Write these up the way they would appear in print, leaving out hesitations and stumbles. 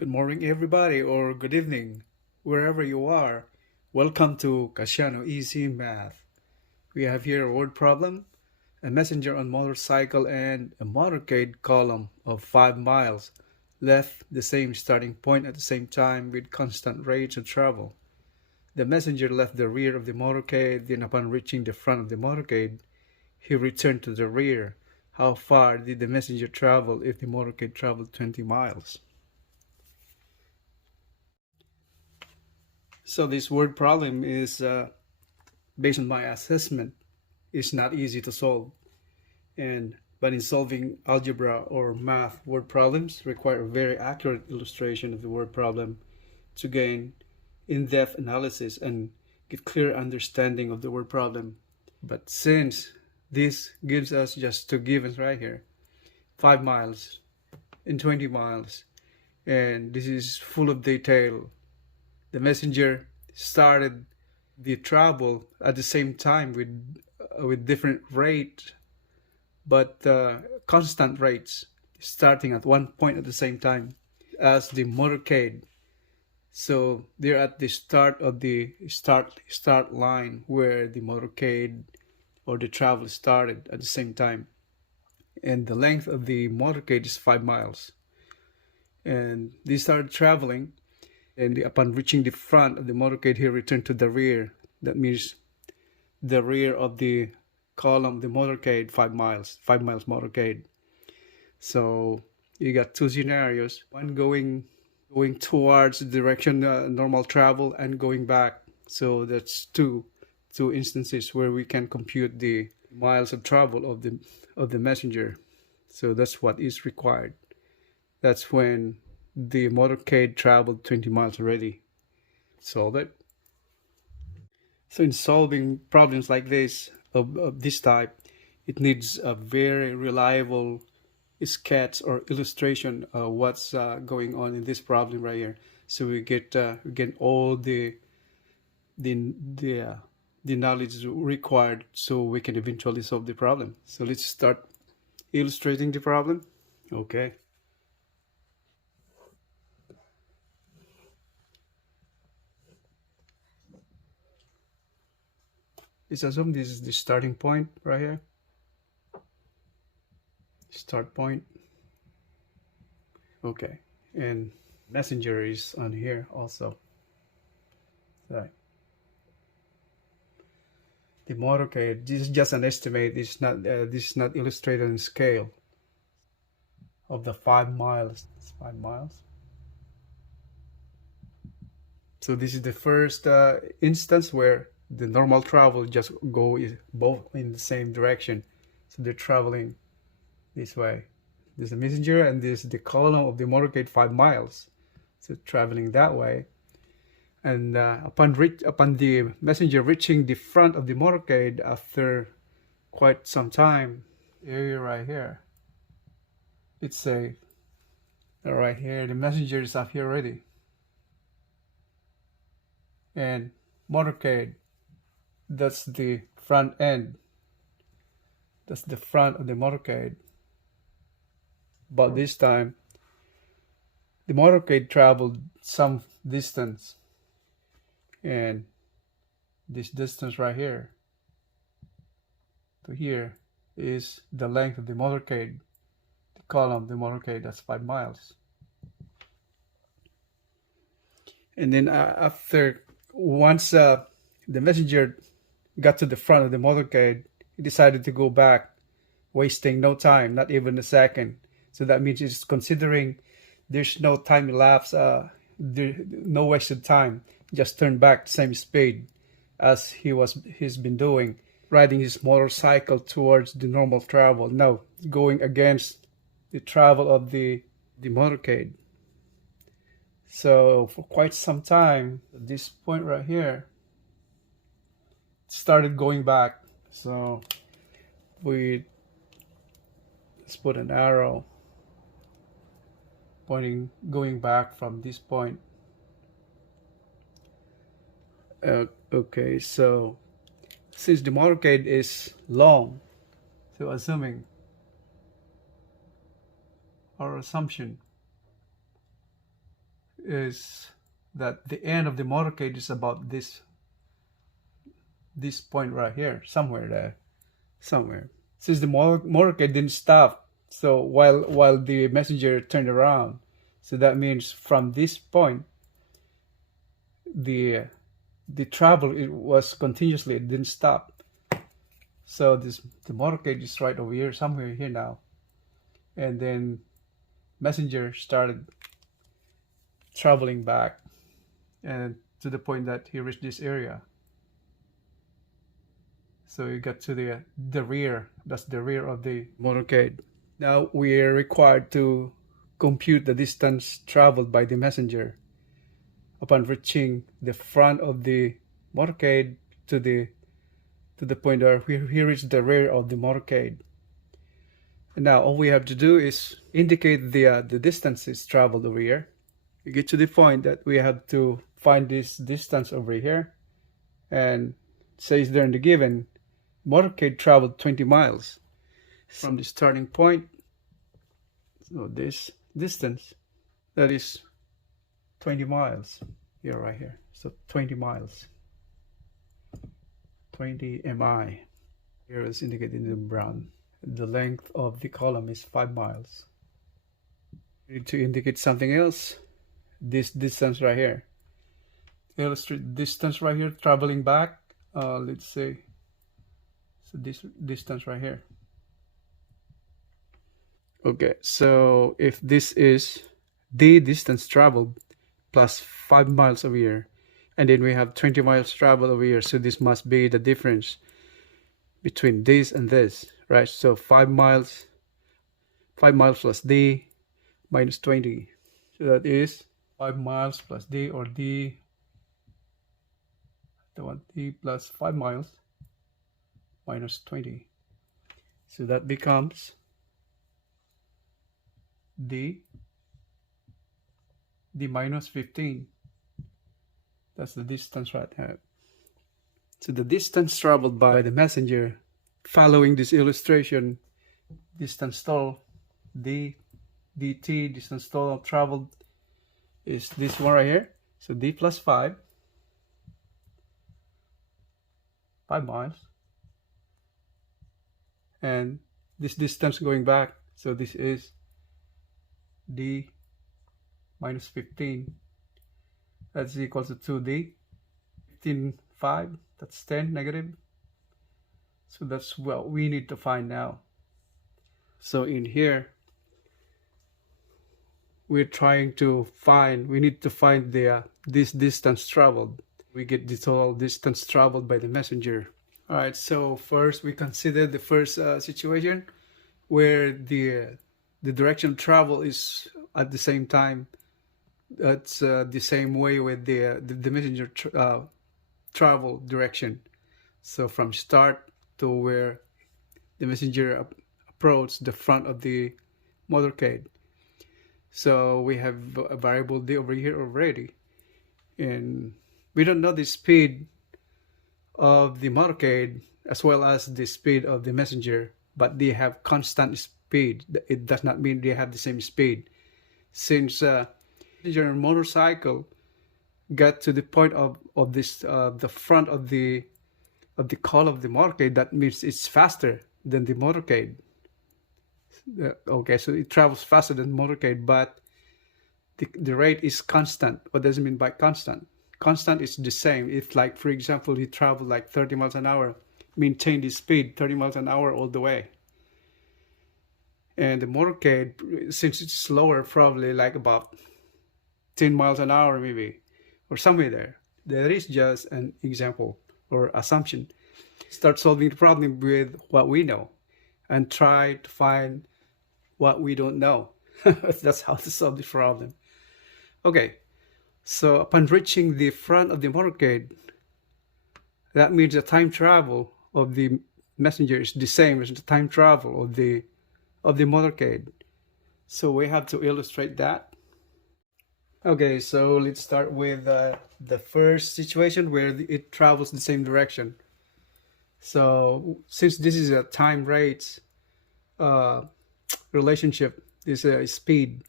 Good morning, everybody, or good evening, wherever you are. Welcome to Kasyanno EZMath. We have here a word problem, a messenger on motorcycle, and a motorcade column of 5 miles left the same starting point at the same time with constant rates of travel. The messenger left the rear of the motorcade, then upon reaching the front of the motorcade, he returned to the rear. How far did the messenger travel if the motorcade traveled 20 miles? So this word problem is, based on my assessment, is not easy to solve. But in solving algebra or math word problems require a very accurate illustration of the word problem to gain in-depth analysis and get clear understanding of the word problem. But since this gives us just two givens right here, 5 miles and 20 miles, and this is full of detail. The messenger started the travel at the same time with different rate, but constant rates, starting at one point at the same time as the motorcade. So they're at the start of the start line where the motorcade or the travel started at the same time, and the length of the motorcade is 5 miles. And they started traveling, and upon reaching the front of the motorcade, he returned to the rear. That means the rear of the column, the motorcade, 5 miles motorcade. So you got two scenarios: one going towards the direction normal travel, and going back. So that's two instances where we can compute the miles of travel of the messenger. So that's what is required. That's when the motorcade traveled 20 miles already. Solve it. So in solving problems like this, of this type, it needs a very reliable sketch or illustration of what's going on in this problem right here. So we get all the knowledge required so we can eventually solve the problem. So let's start illustrating the problem. Okay. Let's assume this is the starting point right here. Start point. Okay, and messenger is on here also. Right. The motorcade, this is just an estimate. This is not illustrated in scale of the 5 miles. It's 5 miles. So this is the first instance where the normal travel just go both in the same direction. So they're traveling this way. This is the messenger, and this is the column of the motorcade, 5 miles. So traveling that way. And upon the messenger reaching the front of the motorcade after quite some time, area right here, let's say right here, the messenger is up here already. And motorcade, that's the front end. That's the front of the motorcade. But this time, the motorcade traveled some distance. And this distance right here to here is the length of the motorcade. The column of the motorcade, that's 5 miles. And then once the messenger got to the front of the motorcade, he decided to go back, wasting no time, not even a second. So that means it's considering there's no time elapse, no wasted time. Just turn back the same speed as he's been doing, riding his motorcycle towards the normal travel. Now going against the travel of the motorcade. So for quite some time, at this point right here, it started going back. So let's put an arrow pointing, going back from this point. Okay, so since the motorcade is long, so assuming our assumption is that the end of the motorcade is about this point right here, somewhere there, somewhere. Since the motorcade didn't stop, so while the messenger turned around, so that means from this point, the travel, it was continuously, it didn't stop. So the motorcade is right over here, somewhere here now, and then messenger started traveling back, and to the point that he reached this area. So he got to the rear. That's the rear of the motorcade. Now we are required to compute the distance traveled by the messenger upon reaching the front of the motorcade to the point where he reached the rear of the motorcade. And now all we have to do is indicate the distances traveled over here. We get to the point that we have to find this distance over here, and it says there in the given, motorcade traveled 20 miles from the starting point. So this distance, that is 20 miles here, right here. So 20 miles, 20 mi. Here is indicated in brown. The length of the column is 5 miles. We need to indicate something else. This distance right here. Illustrate distance right here traveling back. Let's say, so this distance right here. Okay, so if this is the distance traveled plus 5 miles over here, and then we have 20 miles traveled over here, so this must be the difference between this and this, right? So 5 miles plus d minus 20. So that is 5 miles plus d, or d, the one d plus 5 miles minus 20. So that becomes d minus 15. That's the distance right here. So the distance traveled by the messenger following this illustration, distance total, dt, distance total traveled, is this one right here. So d plus 5 miles, and this distance going back, so this is d minus 15. That's equal to 2d. 15, 5, that's 10 negative. So that's what we need to find now. So in here, we're trying to find, we need to find this distance traveled. We get the total distance traveled by the messenger. All right, so first we consider the first situation where the direction of travel is at the same time. That's the same way with the messenger travel direction. So from start to where the messenger approached the front of the motorcade. So we have a variable d over here already, and we don't know the speed of the motorcade as well as the speed of the messenger, but they have constant speed. It does not mean they have the same speed. Since messenger motorcycle got to the point of this the front of the call of the motorcade, that means it's faster than the motorcade. Okay, so it travels faster than motorcade, but the rate is constant. What does it mean by constant? Constant is the same. If, like, for example, you travel like 30 miles an hour, maintain the speed 30 miles an hour all the way. And the motorcade, since it's slower, probably like about 10 miles an hour maybe, or somewhere there. There is just an example or assumption. Start solving the problem with what we know and try to find what we don't know. That's how to solve the problem. Okay, so upon reaching the front of the motorcade, that means the time travel of the messenger is the same as the time travel of the motorcade. So we have to illustrate that. Okay, so let's start with the first situation where it travels the same direction. So since this is a time rate relationship, this is speed,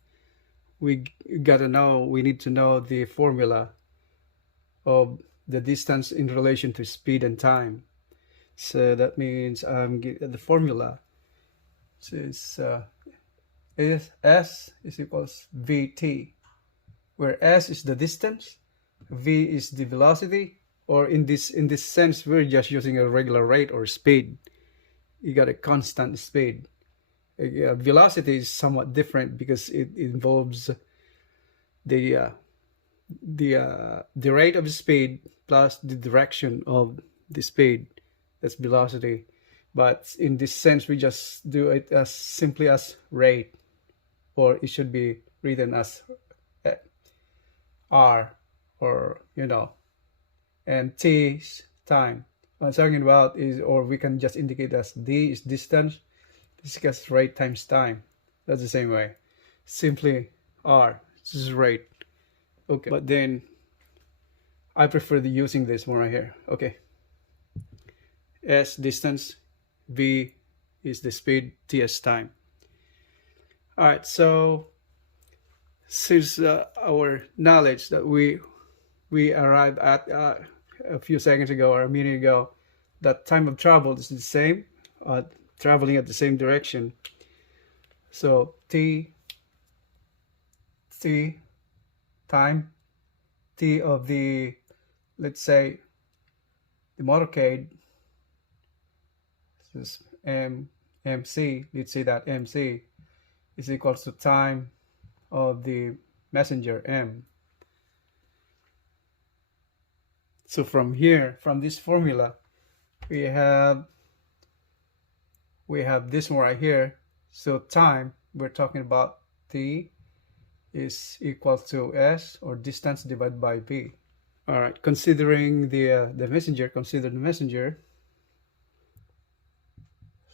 we need to know the formula of the distance in relation to speed and time. So that means the formula is S is equals Vt, where S is the distance, V is the velocity, or in this sense we're just using a regular rate or speed. You got a constant speed. Velocity is somewhat different because it involves the rate of speed plus the direction of the speed. That's velocity. But in this sense, we just do it as simply as rate, or it should be written as R, or and T is time. What I'm talking about is, or we can just indicate as D is distance. This is rate times time. That's the same way. Simply R. This is rate. Okay. But then I prefer using this one right here. Okay. S distance, V is the speed, T is time. All right. So since our knowledge that we arrived at a few seconds ago or a minute ago, that time of travel is the same, traveling at the same direction. So T time, T of the, let's say, the motorcade, this is MC, let's say that MC is equals to time of the messenger, M. So from here, from this formula, we have this one right here. So time, we're talking about T is equal to S, or distance divided by V. All right, considering the messenger, consider the messenger.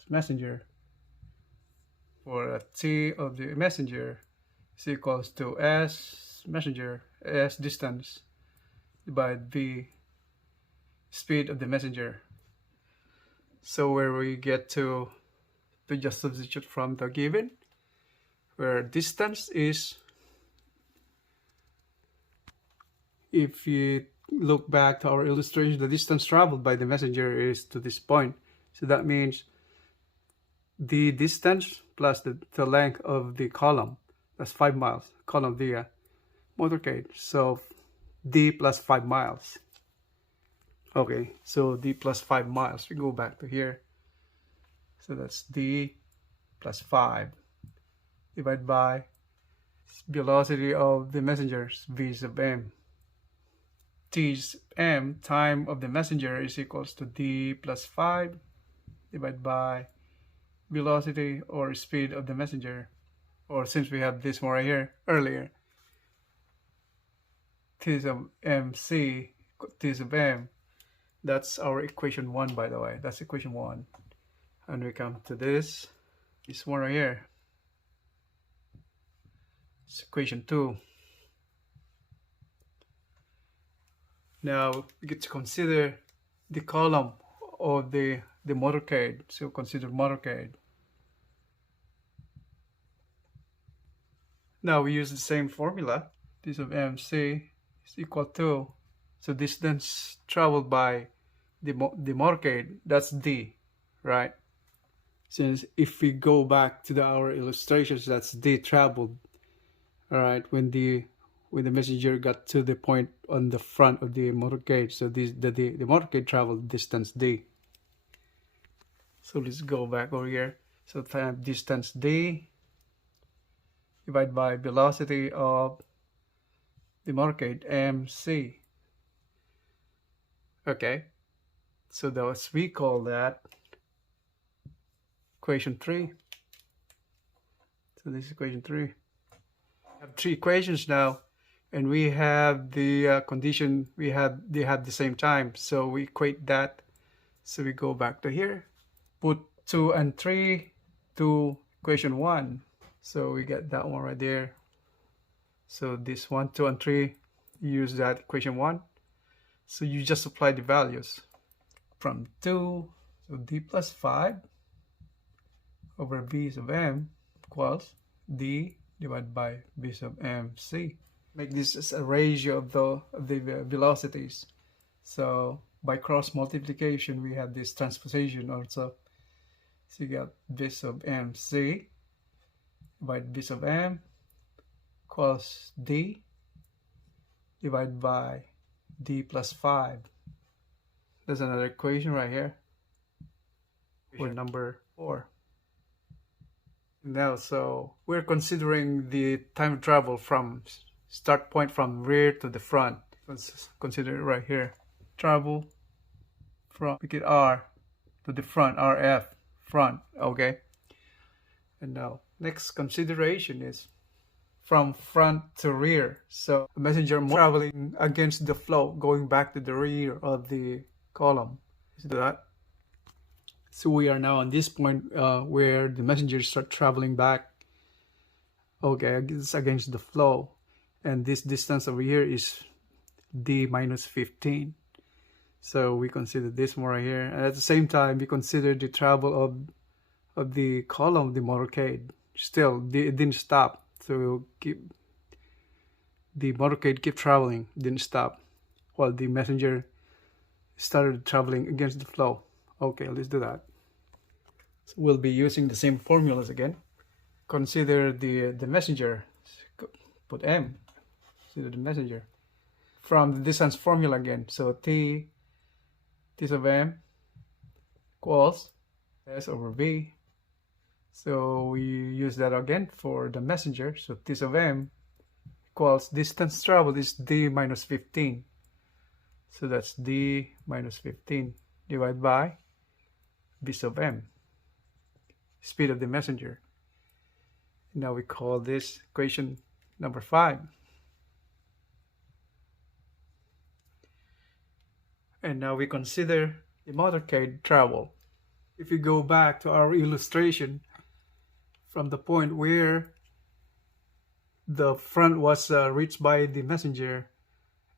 Messenger for T of the messenger is equals to S messenger, S distance divided V speed of the messenger. So where we get to just substitute from the given, where distance is, if you look back to our illustration, the distance traveled by the messenger is to this point. So that means the distance plus the length of the column, that's 5 miles, column of the motorcade. So D plus 5 miles. Okay, so D plus 5 miles. We go back to here. So that's D plus 5 divided by velocity of the messengers, V sub M. T M, time of the messenger, is equals to D plus 5 divided by velocity or speed of the messenger, or since we have this one right here earlier, T sub MC, T sub M. That's our equation 1, by the way. That's equation 1. And we come to this one right here. It's equation 2. Now we get to consider the column of the motorcade. So consider motorcade. Now we use the same formula. T sub MC is equal to, so distance traveled by the motorcade, that's D, right? Since if we go back to our illustrations, that's D traveled. All right, when the messenger got to the point on the front of the motorcade, so the motorcade traveled distance D. So let's go back over here. So time distance D divided by velocity of the motorcade, MC. Okay, so that's, we call that equation 3. So this is equation 3. We have 3 equations now, and we have the condition, they have the same time, so we equate that. So we go back to here, put 2 and 3 to equation 1, so we get that one right there. So this 1, 2 and 3, use that equation 1. So you just apply the values from 2, so D plus 5 over V sub M equals D divided by b sub mc. Make this as a ratio of the velocities. So by cross multiplication, we have this transposition also. So you got b sub mc divided b sub m equals d divided by d plus 5. There's another equation right here for number 4. Now, so we're considering the time of travel from start point from rear to the front. Let's consider it right here. Travel from, make it R to the front, RF, front, okay? And now, next consideration is from front to rear. So the messenger traveling against the flow, going back to the rear of the column. See that? So we are now on this point where the messengers start traveling back. Okay, it's against the flow. And this distance over here is d minus 15. So we consider this one right here. And at the same time, we consider the travel of the column of the motorcade. Still, it didn't stop. So the motorcade kept traveling, didn't stop, while the messenger started traveling against the flow. Okay, let's do that. So we'll be using the same formulas again. Consider the messenger. Put m. Consider the messenger. From the distance formula again. So t sub m equals s over v. So we use that again for the messenger. So t sub m equals distance traveled is d minus 15. So that's d minus 15 divided by b sub m, speed of the messenger. Now we call this equation number 5. And now we consider the motorcade travel. If we go back to our illustration, from the point where the front was reached by the messenger,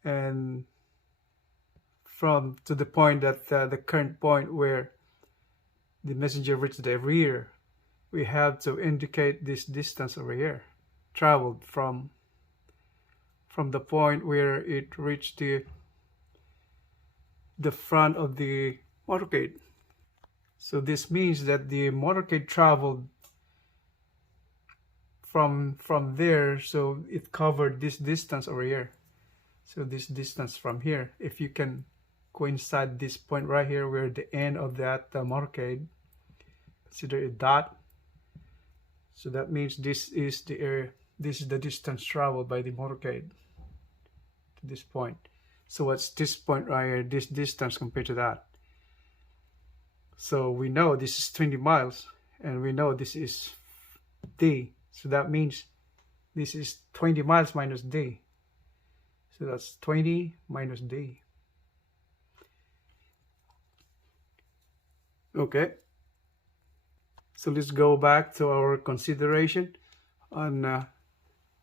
and from to the point that the current point where the messenger reached the rear, we have to indicate this distance over here, traveled from the point where it reached the front of the motorcade. So this means that the motorcade traveled from there, so it covered this distance over here. So this distance from here, if you can coincide this point right here where the end of that motorcade, consider a dot. So that means this is the area, this is the distance traveled by the motorcade to this point. So what's this point right here, this distance compared to that? So we know this is 20 miles and we know this is d. So that means this is 20 miles minus d. So that's 20 minus d. Okay. So let's go back to our consideration on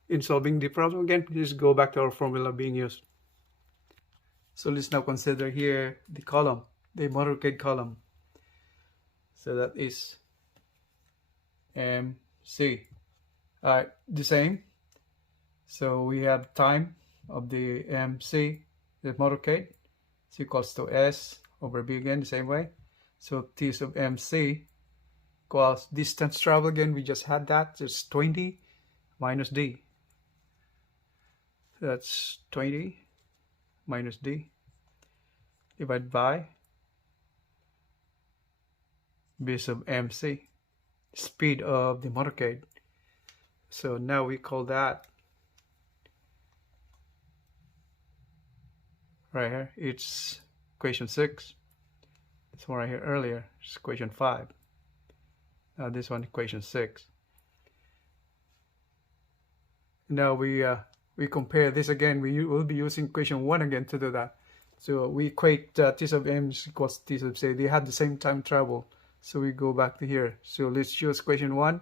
in solving the problem again. Let's go back to our formula being used. So let's now consider here the column, the motorcade column. So that is MC. Alright, the same. So we have time of the MC, the motorcade, is equals to S over B again, the same way. So T sub MC equals distance travel again, we just had that, just 20 minus D. So that's 20 minus D divided by B sub MC, speed of the motorcade. So now we call that right here, it's equation 6. This one right here earlier is equation 5. Now this one equation 6. Now we compare this again. We will be using equation 1 again to do that. So we equate T sub m equals T sub c. They had the same time travel. So we go back to here. So let's choose equation 1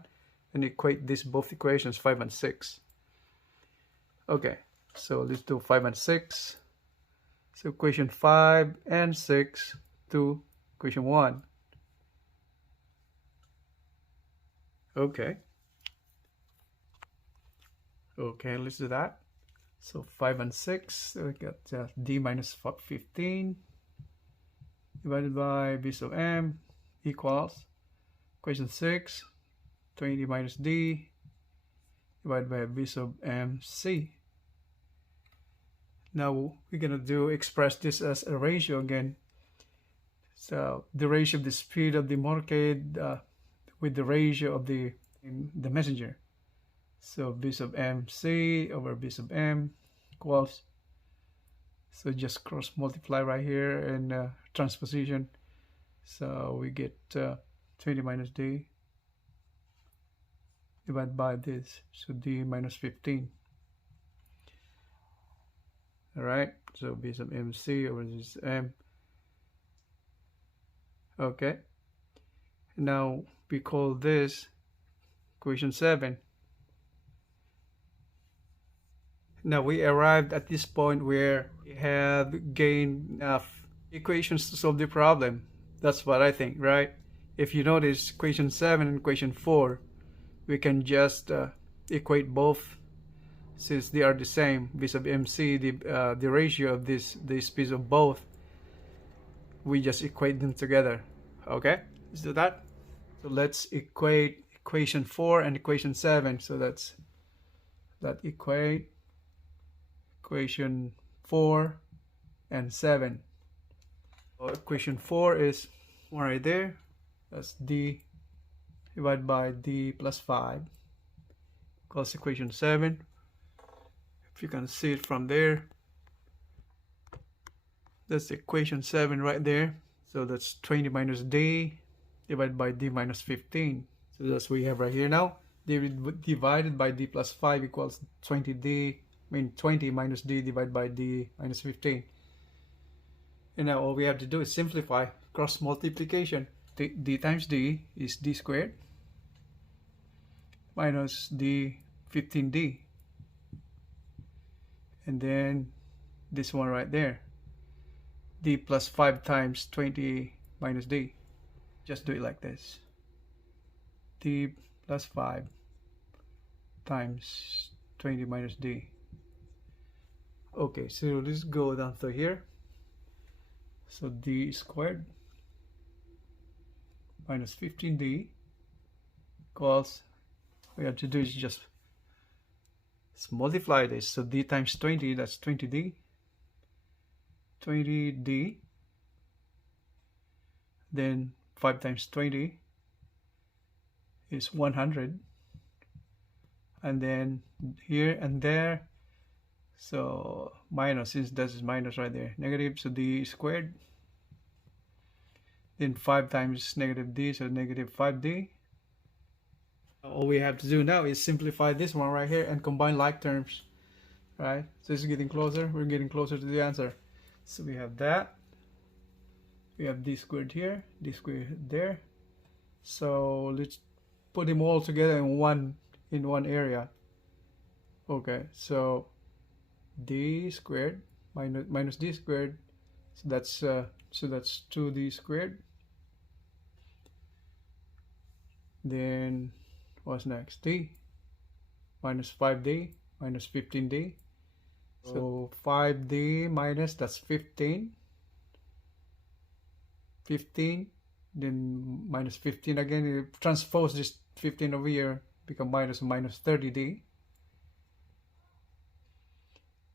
and equate this both equations 5 and 6. Okay, so let's do 5 and 6. So equation 5 and 6 to equation 1. Okay. Okay, let's do that. So 5 and 6, so we got d minus 15 divided by b sub m equals equation 6, 20 minus d divided by b sub mc. Now we're gonna express this as a ratio again. So the ratio of the speed of the motorcade with the ratio of the messenger. So b sub mc over b sub m equals, so just cross multiply right here and transposition. So we get 20 minus d divided by this, so d minus 15. All right, so b sub mc over this m. Okay, now we call this equation 7. Now we arrived at this point where we have gained enough equations to solve the problem. That's what I think, right? If you notice, equation 7 and equation 4, we can just equate both, since they are the same. B sub mc, the ratio of this piece of both, we just equate them together. Okay, let's do that. So let's equate equation 4 and equation 7. So that equate equation 4 and 7. So equation 4 is one right there. That's d divided by d plus 5 equals equation 7. If you can see it from there, that's equation 7 right there. So that's 20 minus d divided by d minus 15. So that's what we have right here now. D divided by d plus 5 equals 20 minus d divided by d minus 15. And now all we have to do is simplify, cross multiplication. D times d is d squared minus d 15d. And then this one right there, d plus 5 times 20 minus d. Just do it like this. D plus 5 times 20 minus d. Okay, so let's go down to here. So d squared minus 15d equals, what we have to do is just multiply this. So d times 20, that's 20d. 20d. Then 5 times 20 is 100. And then here and there, so minus, since this is minus right there, negative, so d squared. Then 5 times negative d, so negative 5d. All we have to do now is simplify this one right here and combine like terms, right? So it's getting closer. We're getting closer to the answer. So we have that. We have d squared here, d squared there. So let's put them all together in one area. Okay, so d squared minus d squared. So that's 2d squared. Then what's next? D minus 5d minus 15d. So 5d minus, that's 15. 15, then minus 15 again. You transpose this 15 over here, become minus 30d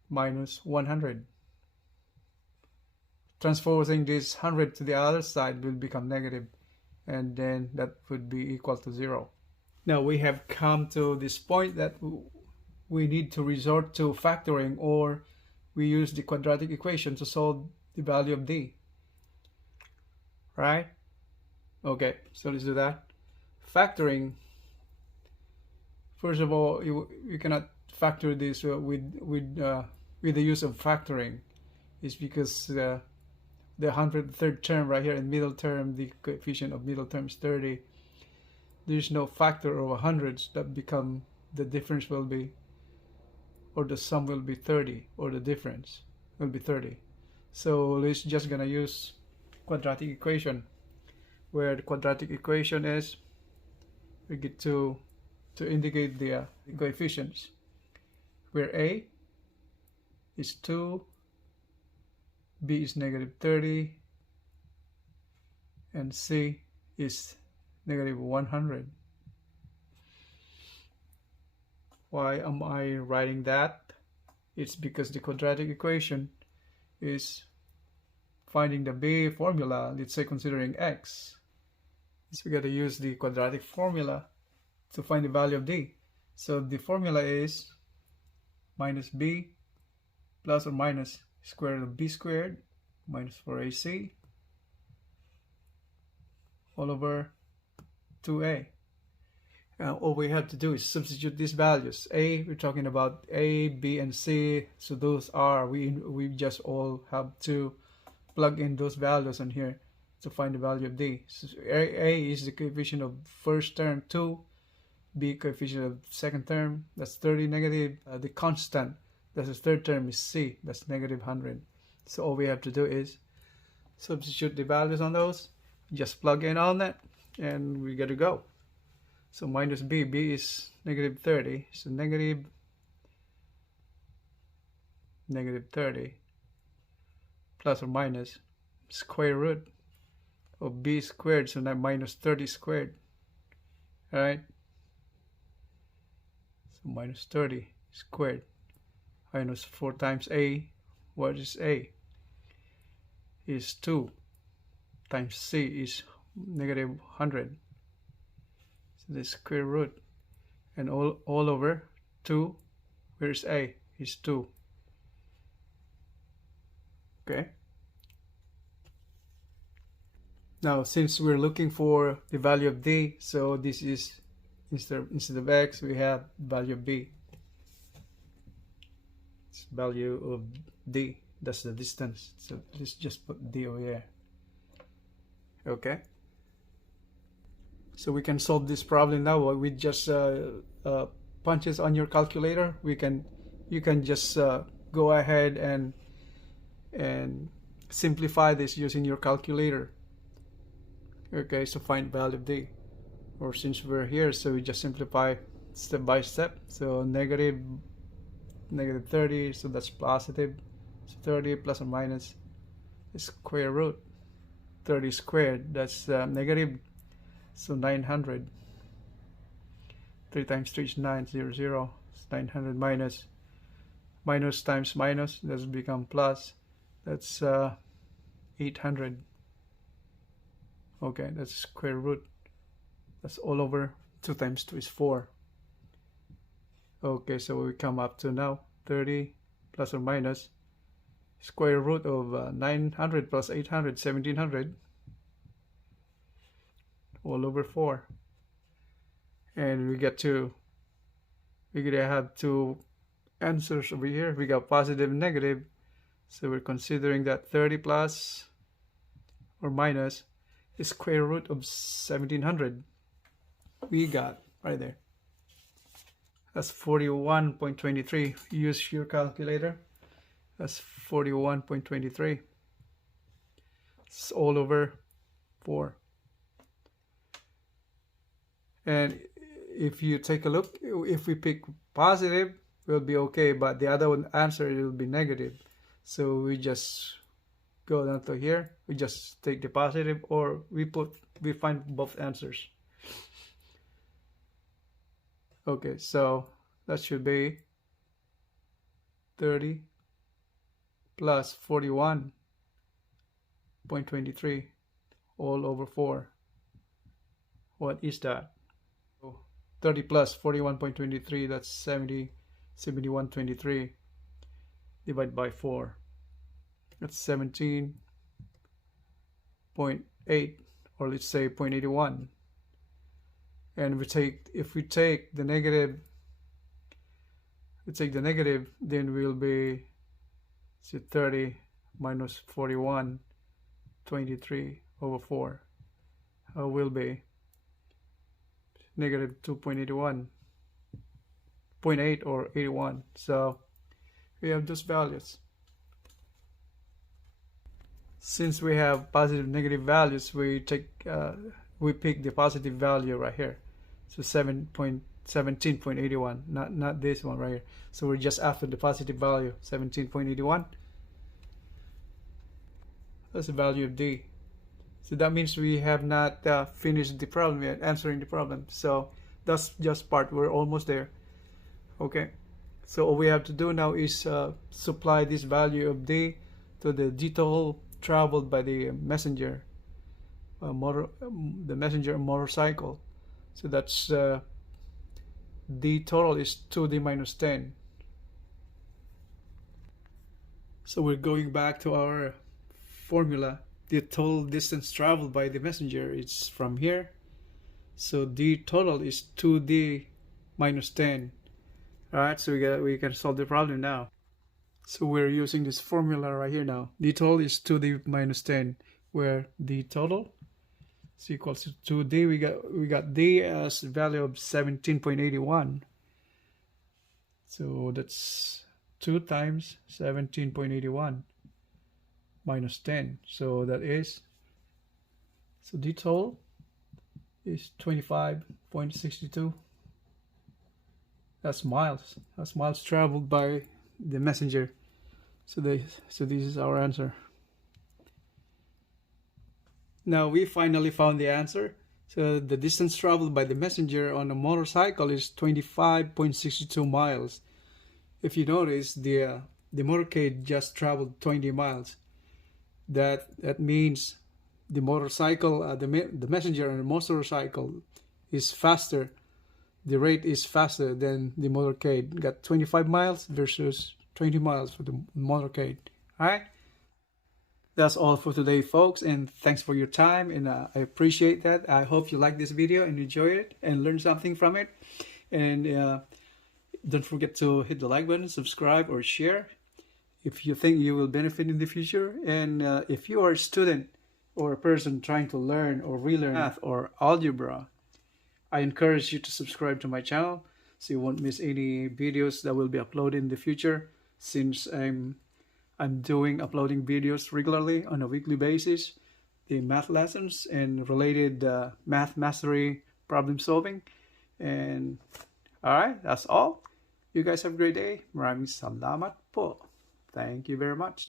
minus 100. Transposing this 100 to the other side will become negative, and then that would be equal to 0. Now we have come to this point that we need to resort to factoring, or we use the quadratic equation to solve the value of d. Right? Okay, so let's do that. Factoring. First of all, you cannot factor this with the use of factoring. It's because the 103rd term right here in middle term, the coefficient of middle term is 30. There's no factor over hundreds that become, the difference will be, or the sum will be 30, or the difference will be 30. So let's just gonna use quadratic equation, where the quadratic equation is, we get to indicate the coefficients. where A is 2, B is negative 30, and C is negative 100. Why am I writing that? It's because the quadratic equation is finding the B formula, let's say considering x. So we got to use the quadratic formula to find the value of D. So the formula is minus B plus or minus square root of B squared minus 4AC all over 2A. All we have to do is substitute these values. A, we're talking about A, B, and C. So those are, we just all have to plug in those values on here to find the value of D. So A is the coefficient of first term 2, B coefficient of second term, that's 30 negative. The constant, that's the third term, is C, that's negative 100. So all we have to do is substitute the values on those, just plug in on that, and we get to go. So minus B, B is negative 30, so negative 30 plus or minus square root of B squared, so now minus 30 squared, alright? So minus 30 squared minus 4 times A. What is A? Is 2 times C is negative 100. So the square root, and all over 2. Where's A? Is 2. Okay. Now, since we're looking for the value of D, so this is, instead of X, we have value of B. It's value of D. That's the distance. So let's just put D over here. Okay. So we can solve this problem now with just punches on your calculator. You can just go ahead and simplify this using your calculator. Okay, so find value of D. Or since we're here, so we just simplify step by step. So negative 30, so that's positive. So 30 plus or minus the square root 30 squared, that's negative, so 900. 3 times 3 is 9, 0, 0. It's 900 minus times minus, that's become plus. That's 800. Okay, that's square root. That's all over 2 times 2 is 4. Okay, so we come up to now 30 plus or minus square root of 900 plus 800, 1700, all over 4. And we gonna have two answers over here. We got positive and negative, so we're considering that 30 plus or minus the square root of 1700. We got right there. That's 41.23. Use your calculator. That's 41.23. It's all over 4. And if you take a look, if we pick positive, we'll be okay, but the other one answer will be negative. So we just go down to here, we just take the positive, or we find both answers. Okay, so that should be 30 plus 41.23 all over 4. What is that? 30 plus 41.23, that's 71.23 divided by 4. That's 17.8, or let's say 0.81. And if we take the negative, then we'll be 30 minus 41.23 over 4 will be negative 2.81, 0.8 or 81. So we have those values. Since we have positive and negative values, we pick the positive value right here. So 7.7 17.81, not this one right here. So we're just after the positive value, 17.81. That's the value of D. So that means we have not finished the problem yet, answering the problem. So that's just part, we're almost there. Okay, so all we have to do now is supply this value of D to the D total traveled by the messenger, the messenger motorcycle. So that's D total is 2D minus 10. So we're going back to our formula. The total distance traveled by the messenger is from here. So D total is 2D minus 10. Alright, so we can solve the problem now. So we're using this formula right here now. D total is 2D minus 10, where D total is equals to 2D. We got D as value of 17.81. So that's 2 times 17.81 minus 10. So that is, so D total is 25.62. That's miles. That's miles traveled by the messenger. So this is our answer. Now we finally found the answer. So the distance traveled by the messenger on a motorcycle is 25.62 miles. If you notice, the motorcade just traveled 20 miles. That means the motorcycle, the messenger on the motorcycle is faster. The rate is faster than the motorcade. Got 25 miles versus 20 miles for the motorcade. Alright? That's all for today, folks, and thanks for your time, and I appreciate that. I hope you liked this video and enjoyed it and learned something from it. And don't forget to hit the like button, subscribe, or share if you think you will benefit in the future. And if you are a student or a person trying to learn or relearn math or algebra, I encourage you to subscribe to my channel so you won't miss any videos that will be uploaded in the future, since I'm uploading videos regularly on a weekly basis, the math lessons and related math mastery problem solving. And alright, that's all. You guys have a great day. Maraming salamat po. Thank you very much.